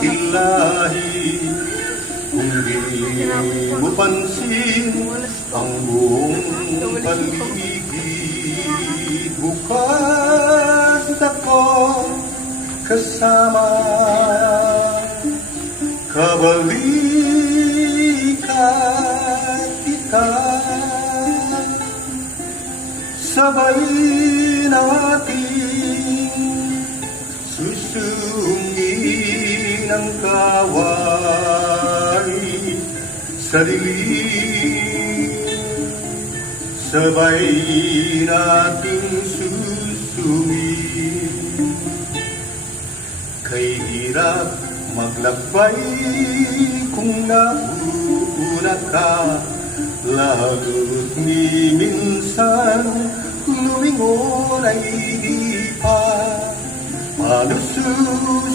silahi. Kung di mo pansin ang buong paligid, bukas ako kasama, kabalikan kita. Sabay nating susungin ang kaway sa dilim. Sabay nating susungin. Kay hirap maglakbay kung nauna ka, lalo't ni minsan lumingon ay di pa. Paano susunod